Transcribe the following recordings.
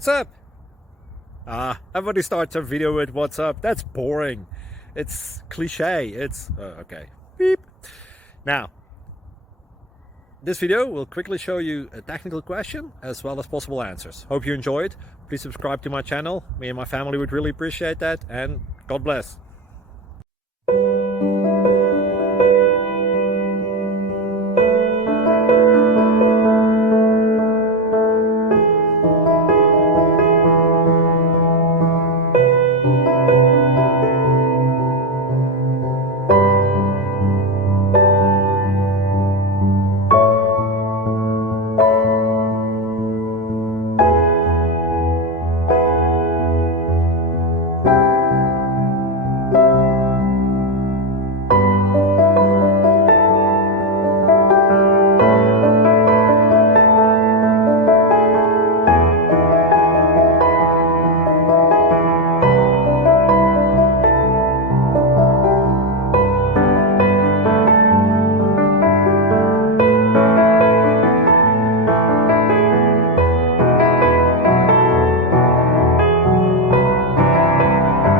what's up? Everybody starts a video with what's up. That's boring. It's cliche. It's okay. Beep. Now, this video will quickly show you a technical question as well as possible answers. Hope you enjoyed. Please subscribe to my channel. Me and my family would really appreciate that, and God bless.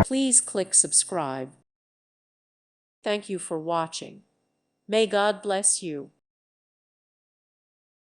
Please click subscribe. Thank you for watching. May God bless you.